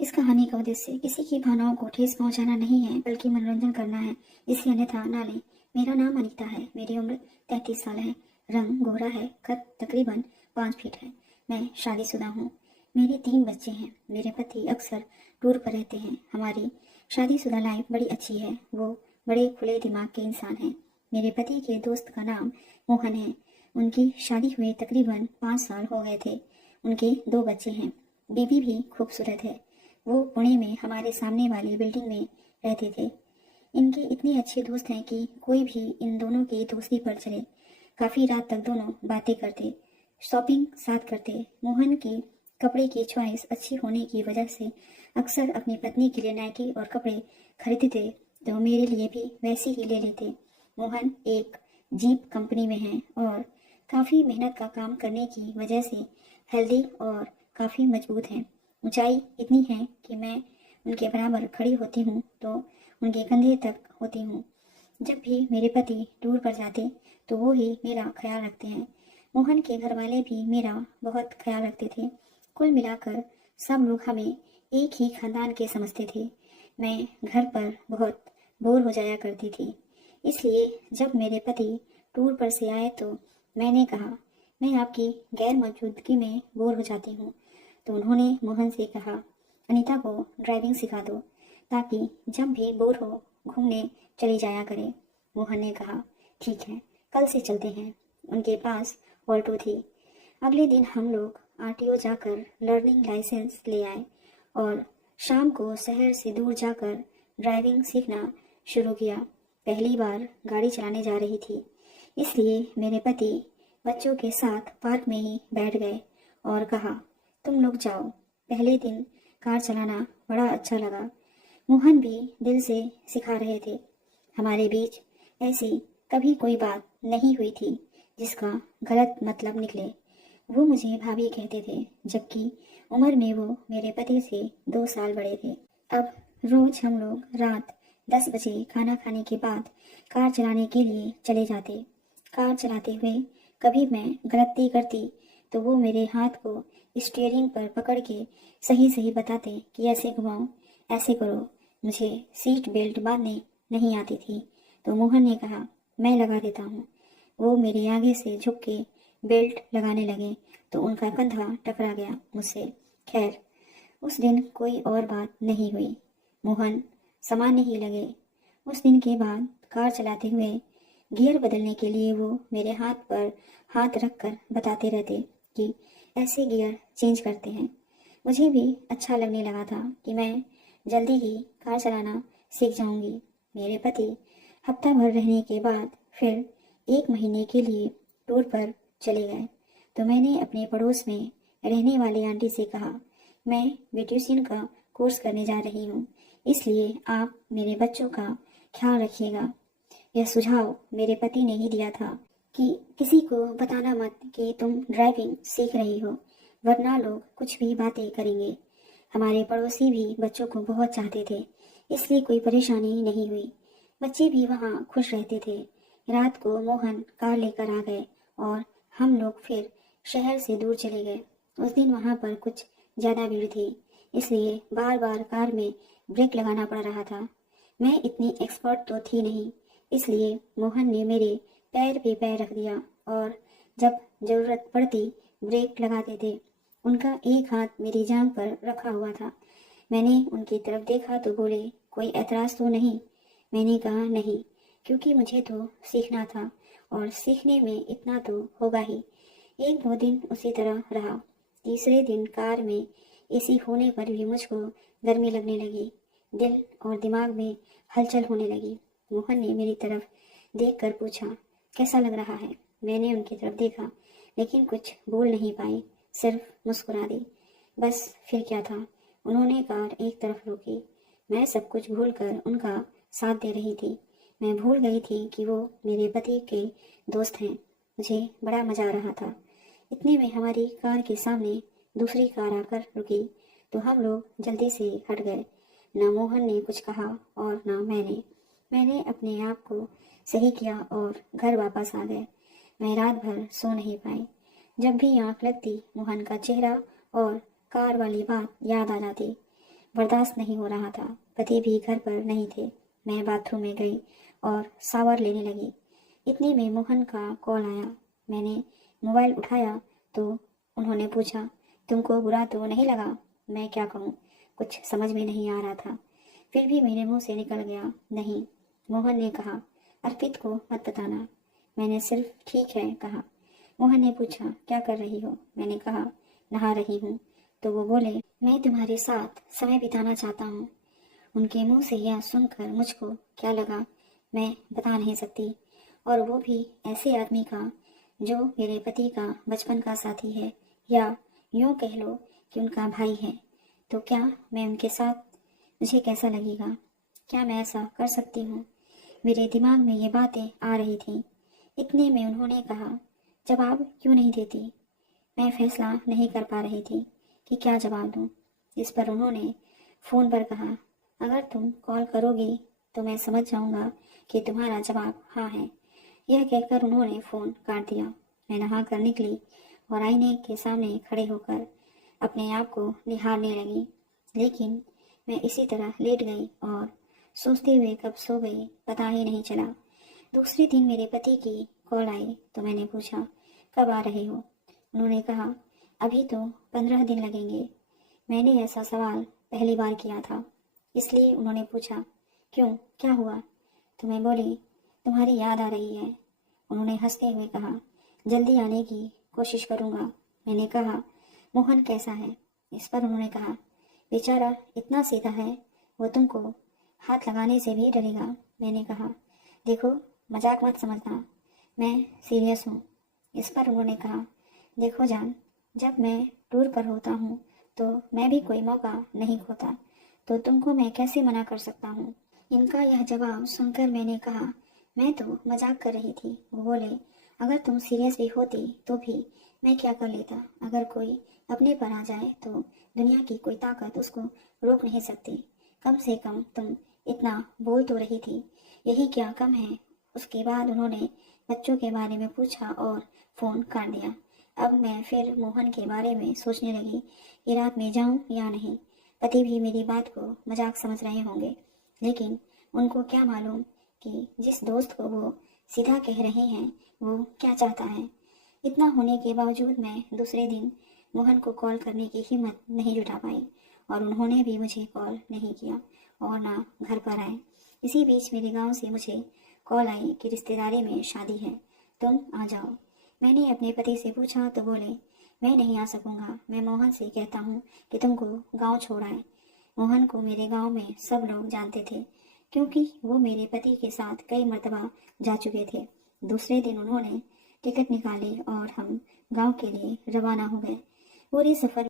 इस कहानी का उद्देश्य किसी की भावनाओं को ठेस पहुंचाना नहीं है, बल्कि मनोरंजन करना है। इसे अन्यथा ना लें। मेरा नाम अनीता है। मेरी उम्र 33 साल है। रंग गोरा है। कद तकरीबन 5 फीट है। मैं शादीशुदा हूँ। मेरे 3 बच्चे हैं। मेरे पति अक्सर टूर पर रहते हैं। हमारी शादीशुदा लाइफ बड़ी अच्छी है। वो बड़े खुले दिमाग के इंसान हैं। मेरे पति के दोस्त का नाम मोहन है। उनकी शादी हुए तकरीबन 5 साल हो गए थे। उनके 2 बच्चे हैं। बीवी भी खूबसूरत है। वो पुणे में हमारे सामने वाली बिल्डिंग में रहते थे। इनके इतने अच्छे दोस्त हैं कि कोई भी इन दोनों की दोस्ती पर चले। काफ़ी रात तक दोनों बातें करते, शॉपिंग साथ करते। मोहन की कपड़े की चॉइस अच्छी होने की वजह से अक्सर अपनी पत्नी के लिए नाइटी और कपड़े खरीदते, तो मेरे लिए भी वैसे ही ले लेते। मोहन एक जीप कंपनी में है और काफ़ी मेहनत का काम करने की वजह से हेल्दी और काफ़ी मजबूत हैं। ऊंचाई इतनी है कि मैं उनके बराबर खड़ी होती हूँ तो उनके कंधे तक होती हूँ। जब भी मेरे पति टूर पर जाते तो वो ही मेरा ख्याल रखते हैं। मोहन के घर वाले भी मेरा बहुत ख्याल रखते थे। कुल मिलाकर सब लोग हमें एक ही खानदान के समझते थे। मैं घर पर बहुत बोर हो जाया करती थी। इसलिए जब मेरे पति टूर पर से आए तो मैंने कहा, मैं आपकी गैर मौजूदगी में बोर हो जाती हूँ। तो उन्होंने मोहन से कहा, अनीता को ड्राइविंग सिखा दो ताकि जब भी बोर हो घूमने चली जाया करे। मोहन ने कहा, ठीक है, कल से चलते हैं। उनके पास ऑल्टो थी। अगले दिन हम लोग आरटीओ जाकर लर्निंग लाइसेंस ले आए और शाम को शहर से दूर जाकर ड्राइविंग सीखना शुरू किया। पहली बार गाड़ी चलाने जा रही थी, इसलिए मेरे पति बच्चों के साथ पार्क में ही बैठ गए और कहा, तुम लोग जाओ। पहले दिन कार चलाना बड़ा अच्छा लगा। मोहन भी दिल से सिखा रहे थे। हमारे बीच ऐसी कभी कोई बात नहीं हुई थी जिसका गलत मतलब निकले। वो मुझे भाभी कहते थे, जबकि उम्र में वो मेरे पति से 2 साल बड़े थे। अब रोज हम लोग रात 10 बजे खाना खाने के बाद कार चलाने के लिए चले जाते। कार चलाते हुए कभी मैं गलती करती तो वो मेरे हाथ को स्टीयरिंग पर पकड़ के सही सही बताते कि ऐसे घुमाओ, ऐसे करो। मुझे सीट बेल्ट बांधने नहीं आती थी तो मोहन ने कहा, मैं लगा देता हूँ। वो मेरे आगे से झुक के बेल्ट लगाने लगे तो उनका कंधा टकरा गया मुझसे। खैर, उस दिन कोई और बात नहीं हुई। मोहन सामान्य ही लगे। उस दिन के बाद कार चलाते हुए गियर बदलने के लिए वो मेरे हाथ पर हाथ रखकर बताते रहते कि ऐसे गियर चेंज करते हैं। मुझे भी अच्छा लगने लगा था कि मैं जल्दी ही कार चलाना सीख जाऊंगी। मेरे पति हफ्ता भर रहने के बाद फिर 1 महीने के लिए टूर पर चले गए तो मैंने अपने पड़ोस में रहने वाली आंटी से कहा, मैं ब्यूटिशियन का कोर्स करने जा रही हूँ, इसलिए आप मेरे बच्चों का ख्याल रखिएगा। यह सुझाव मेरे पति ने ही दिया था कि किसी को बताना मत कि तुम ड्राइविंग सीख रही हो, वरना लोग कुछ भी बातें करेंगे। हमारे पड़ोसी भी बच्चों को बहुत चाहते थे, इसलिए कोई परेशानी नहीं हुई। बच्चे भी वहाँ खुश रहते थे। रात को मोहन कार लेकर आ गए और हम लोग फिर शहर से दूर चले गए। उस दिन वहाँ पर कुछ ज़्यादा भीड़ थी, इसलिए बार बार कार में ब्रेक लगाना पड़ रहा था। मैं इतनी एक्सपर्ट तो थी नहीं, इसलिए मोहन ने मेरे पैर पे पैर रख दिया और जब जरूरत पड़ती ब्रेक लगाते थे। उनका एक हाथ मेरी जांघ पर रखा हुआ था। मैंने उनकी तरफ देखा तो बोले, कोई ऐतराज तो नहीं? मैंने कहा, नहीं, क्योंकि मुझे तो सीखना था और सीखने में इतना तो होगा ही। 1-2 दिन उसी तरह रहा। तीसरे दिन कार में एसी होने पर भी मुझको गर्मी लगने लगी। दिल और दिमाग में हलचल होने लगी। मोहन ने मेरी तरफ देखकर पूछा, कैसा लग रहा है? मैंने उनकी तरफ देखा लेकिन कुछ बोल नहीं पाई, सिर्फ मुस्कुरा दी। बस फिर क्या था, उन्होंने कार एक तरफ रोकी। मैं सब कुछ भूलकर उनका साथ दे रही थी। मैं भूल गई थी कि वो मेरे पति के दोस्त हैं। मुझे बड़ा मजा आ रहा था। इतने में हमारी कार के सामने दूसरी कार आकर रुकी तो हम लोग जल्दी से हट गए। न मोहन ने कुछ कहा और न मैंने अपने आप को सही किया और घर वापस आ गए। मैं रात भर सो नहीं पाई। जब भी आंख लगती मोहन का चेहरा और कार वाली बात याद आ जाती। बर्दाश्त नहीं हो रहा था। पति भी घर पर नहीं थे। मैं बाथरूम में गई और शावर लेने लगी। इतने में मोहन का कॉल आया। मैंने मोबाइल उठाया तो उन्होंने पूछा, तुमको बुरा तो नहीं लगा? मैं क्या कहूँ, कुछ समझ में नहीं आ रहा था। फिर भी मेरे मुंह से निकल गया, नहीं। मोहन ने कहा, अर्पित को मत बताना। मैंने सिर्फ ठीक है कहा। मोहन ने पूछा, क्या कर रही हो? मैंने कहा, नहा रही हूँ। तो वो बोले, मैं तुम्हारे साथ समय बिताना चाहता हूँ। उनके मुंह से यह सुनकर मुझको क्या लगा मैं बता नहीं सकती, और वो भी ऐसे आदमी का जो मेरे पति का बचपन का साथी है, या यूँ कह लो कि उनका भाई है। तो क्या मैं उनके साथ, मुझे कैसा लगेगा? क्या मैं ऐसा कर सकती हूँ? मेरे दिमाग में ये बातें आ रही थीं। इतने में उन्होंने कहा, जवाब क्यों नहीं देती? मैं फैसला नहीं कर पा रही थी कि क्या जवाब दूँ। इस पर उन्होंने फ़ोन पर कहा, अगर तुम कॉल करोगी तो मैं समझ जाऊंगा कि तुम्हारा जवाब हाँ है। यह कहकर उन्होंने फ़ोन काट दिया। मैं नहा कर निकली और आईने के सामने खड़े होकर अपने आप को निहारने लगी। लेकिन मैं इसी तरह लेट गई और सोचते हुए कब सो गई पता ही नहीं चला। दूसरे दिन मेरे पति की कॉल आई तो मैंने पूछा, कब आ रहे हो? उन्होंने कहा, अभी तो 15 दिन लगेंगे। मैंने ऐसा सवाल पहली बार किया था, इसलिए उन्होंने पूछा, क्यों, क्या हुआ? तो मैं बोली, तुम्हारी याद आ रही है। उन्होंने हंसते हुए कहा, जल्दी आने की कोशिश करूँगा। मैंने कहा, मोहन कैसा है? इस पर उन्होंने कहा, बेचारा इतना सीधा है, वो तुमको हाथ लगाने से भी डरेगा। मैंने कहा, देखो मजाक मत समझना, मैं सीरियस हूँ। इस पर उन्होंने कहा, देखो जान, जब मैं टूर पर होता हूँ तो मैं भी कोई मौका नहीं खोता, तो तुमको मैं कैसे मना कर सकता हूँ? इनका यह जवाब सुनकर मैंने कहा, मैं तो मजाक कर रही थी। वो बोले, अगर तुम सीरियस भी होती तो भी मैं क्या कर लेता? अगर कोई अपने पर आ जाए तो दुनिया की कोई ताकत उसको रोक नहीं सकती। कम से कम तुम इतना बोल तो रही थी, यही क्या कम है? उसके बाद उन्होंने बच्चों के बारे में पूछा और फ़ोन काट दिया। अब मैं फिर मोहन के बारे में सोचने लगी कि रात में जाऊं या नहीं। पति भी मेरी बात को मजाक समझ रहे होंगे, लेकिन उनको क्या मालूम कि जिस दोस्त को वो सीधा कह रहे हैं वो क्या चाहता है। इतना होने के बावजूद मैं दूसरे दिन मोहन को कॉल करने की हिम्मत नहीं जुटा पाई और उन्होंने भी मुझे कॉल नहीं किया और ना घर पर आए। इसी बीच मेरे गांव से मुझे कॉल आई कि रिश्तेदारी में शादी है, तुम आ जाओ। मैंने अपने पति से पूछा तो बोले, मैं नहीं आ सकूंगा। मैं मोहन से कहता हूँ कि तुमको गांव छोड़ आए। मोहन को मेरे गांव में सब लोग जानते थे, क्योंकि वो मेरे पति के साथ कई मर्तबा जा चुके थे। दूसरे दिन उन्होंने टिकट निकाली और हम गांव के लिए रवाना हो गए। पूरे सफ़र